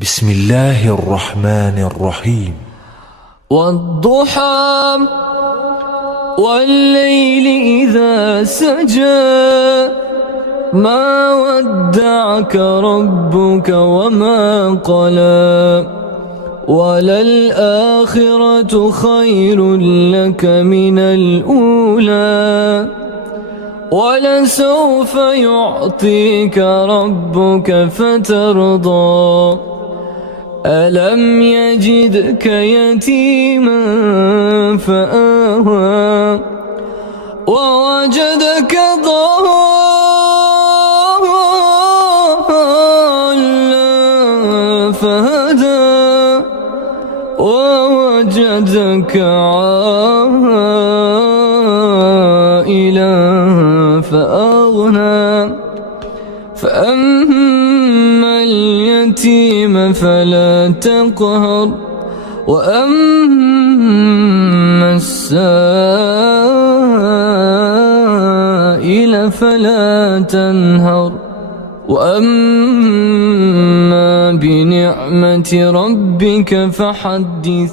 بسم الله الرحمن الرحيم. والضحى والليل إذا سجى ما ودعك ربك وما قلى وللآخرة خير لك من الأولى ولسوف يعطيك ربك فترضى ألم يجدك يتيما فآوى ووجدك ضالا فهدى ووجدك عائلا فأغنى فأما اليتيم فلا تقهر وأما السائل فلا تنهر وأما بنعمة ربك فحدث.